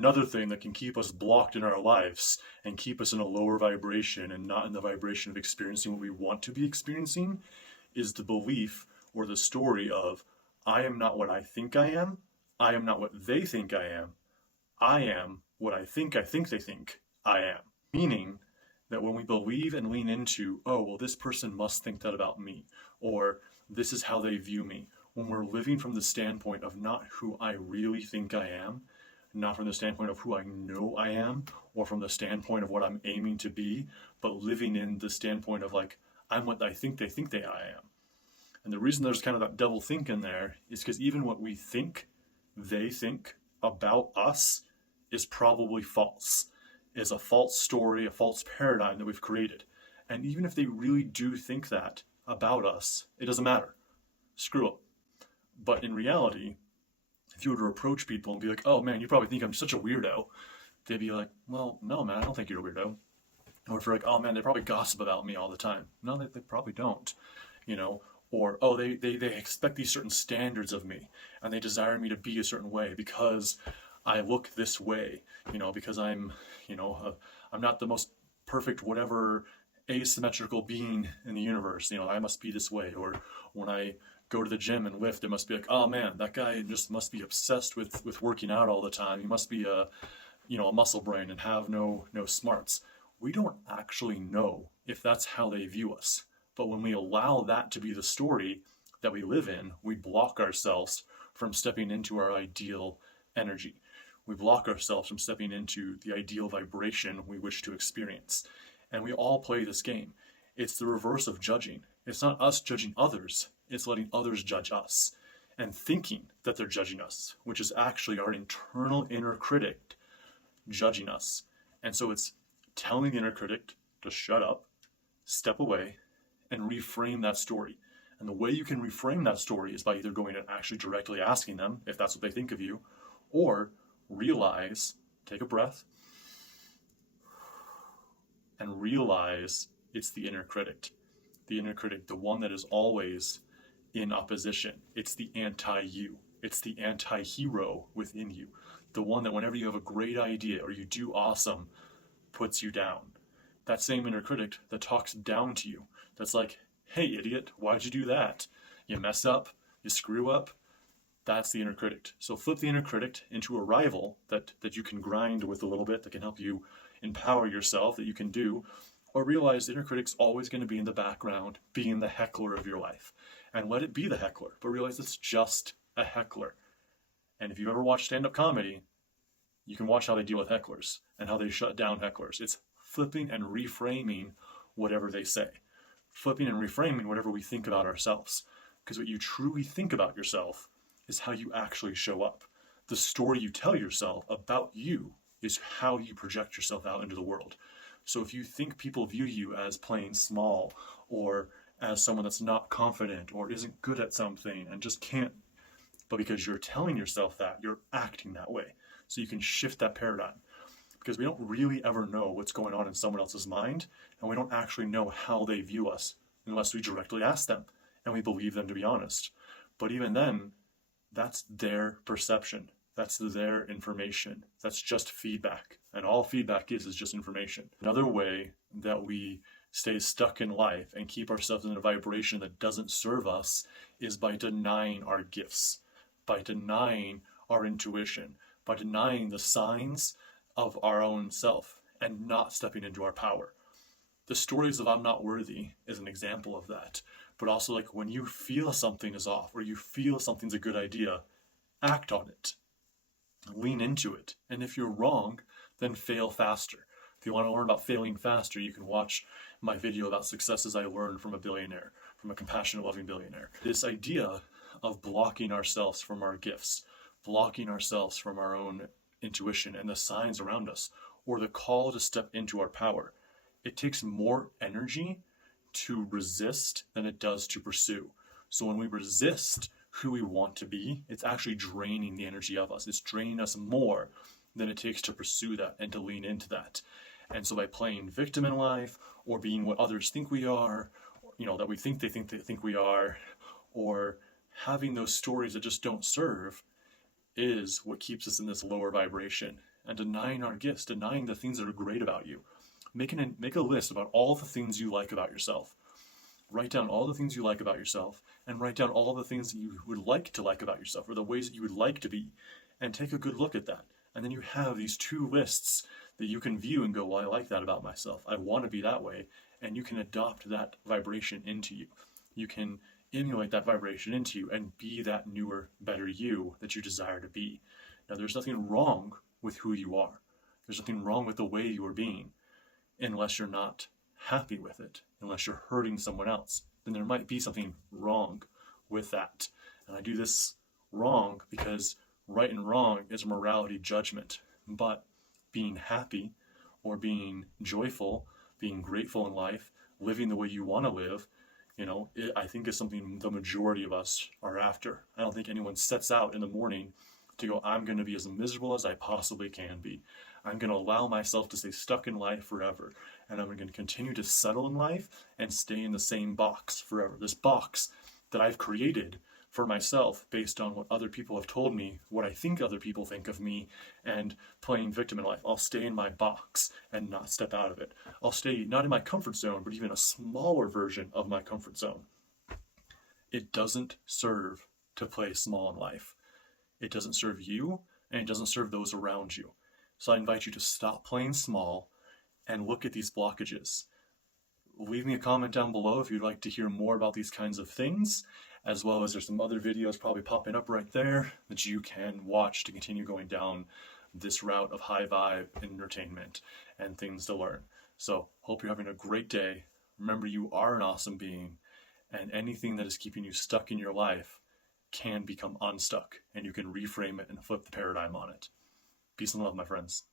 another thing that can keep us blocked in our lives and keep us in a lower vibration and not in the vibration of experiencing what we want to be experiencing is the belief or the story of, I am not what I think I am. I am not what they think I am. I am what I think they think I am. Meaning that when we believe and lean into, oh, well, this person must think that about me, or this is how they view me, when we're living from the standpoint of not who I really think I am, not from the standpoint of who I know I am, or from the standpoint of what I'm aiming to be, but living in the standpoint of like, I'm what I think I am. And the reason there's kind of that double think in there is because even what we think they think about us is probably false, is a false story, a false paradigm that we've created. And even if they really do think that about us, it doesn't matter. Screw it. But in reality, if you were to approach people and be like, oh man, you probably think I'm such a weirdo, they'd be like, well, no man, I don't think you're a weirdo. Or if you're like, oh man, they probably gossip about me all the time. No, they probably don't, you know. Or, oh, they expect these certain standards of me and they desire me to be a certain way because I look this way, you know, because I'm, you know, I'm not the most perfect whatever asymmetrical being in the universe, you know, I must be this way. Or when I go to the gym and lift, it must be like, oh man, that guy just must be obsessed with working out all the time. He must be a muscle brain and have no smarts. We don't actually know if that's how they view us. But when we allow that to be the story that we live in, we block ourselves from stepping into our ideal energy. We block ourselves from stepping into the ideal vibration we wish to experience. And we all play this game. It's the reverse of judging. It's not us judging others. It's letting others judge us and thinking that they're judging us, which is actually our internal inner critic judging us. And so it's telling the inner critic to shut up, step away, and reframe that story. And the way you can reframe that story is by either going and actually directly asking them if that's what they think of you, or realize, take a breath, and realize it's the inner critic. The inner critic, the one that is always in opposition. It's the anti-you. It's the anti-hero within you. The one that whenever you have a great idea or you do awesome, puts you down. That same inner critic that talks down to you. That's like, hey idiot, why'd you do that? You mess up, you screw up. That's the inner critic. So flip the inner critic into a rival that you can grind with a little bit, that can help you empower yourself, that you can do. Or realize the inner critic's always going to be in the background, being the heckler of your life. And let it be the heckler, but realize it's just a heckler. And if you've ever watched stand-up comedy, you can watch how they deal with hecklers and how they shut down hecklers. It's flipping and reframing whatever they say. Flipping and reframing whatever we think about ourselves. Because what you truly think about yourself is how you actually show up. The story you tell yourself about you is how you project yourself out into the world. So if you think people view you as playing small, or as someone that's not confident, or isn't good at something and just can't, but because you're telling yourself that, you're acting that way. So you can shift that paradigm. Because we don't really ever know what's going on in someone else's mind, and we don't actually know how they view us unless we directly ask them and we believe them to be honest. But even then, that's their perception. That's their information. That's just feedback. And all feedback is just information. Another way that we stay stuck in life and keep ourselves in a vibration that doesn't serve us is by denying our gifts, by denying our intuition, by denying the signs of our own self and not stepping into our power. The stories of I'm not worthy is an example of that. But also, like, when you feel something is off or you feel something's a good idea, act on it. Lean into it. And if you're wrong, then fail faster. If you want to learn about failing faster, you can watch my video about successes I learned from a billionaire, from a compassionate, loving billionaire. This idea of blocking ourselves from our gifts, blocking ourselves from our own intuition and the signs around us, or the call to step into our power. It takes more energy to resist than it does to pursue. So when we resist who we want to be, it's actually draining the energy of us. It's draining us more than it takes to pursue that and to lean into that. And so by playing victim in life, or being what others think we are, you know, that we think they think we are, or having those stories that just don't serve, is what keeps us in this lower vibration. and denying our gifts, denying the things that are great about you. Make a list about all the things you like about yourself. Write down all the things you like about yourself, and write down all the things that you would like to like about yourself, or the ways that you would like to be, and take a good look at that. And then you have these two lists that you can view and go, well, I like that about myself. I want to be that way. And you can adopt that vibration into you. You can emulate that vibration into you and be that newer, better you that you desire to be. Now, there's nothing wrong with who you are. There's nothing wrong with the way you are being, unless you're not happy with it, unless you're hurting someone else. Then there might be something wrong with that. And I do this wrong because right and wrong is a morality judgment. But being happy or being joyful, being grateful in life, living the way you want to live, I think is something the majority of us are after. I don't think anyone sets out in the morning to go, I'm going to be as miserable as I possibly can be. I'm going to allow myself to stay stuck in life forever. And I'm going to continue to settle in life and stay in the same box forever. This box that I've created for myself based on what other people have told me, what I think other people think of me, and playing victim in life. I'll stay in my box and not step out of it. I'll stay not in my comfort zone, but even a smaller version of my comfort zone. It doesn't serve to play small in life. It doesn't serve you, and it doesn't serve those around you. So I invite you to stop playing small and look at these blockages. Leave me a comment down below if you'd like to hear more about these kinds of things, as well as there's some other videos probably popping up right there that you can watch to continue going down this route of high vibe entertainment and things to learn. So hope you're having a great day. Remember, you are an awesome being, and anything that is keeping you stuck in your life can become unstuck, and you can reframe it and flip the paradigm on it. Peace and love, my friends.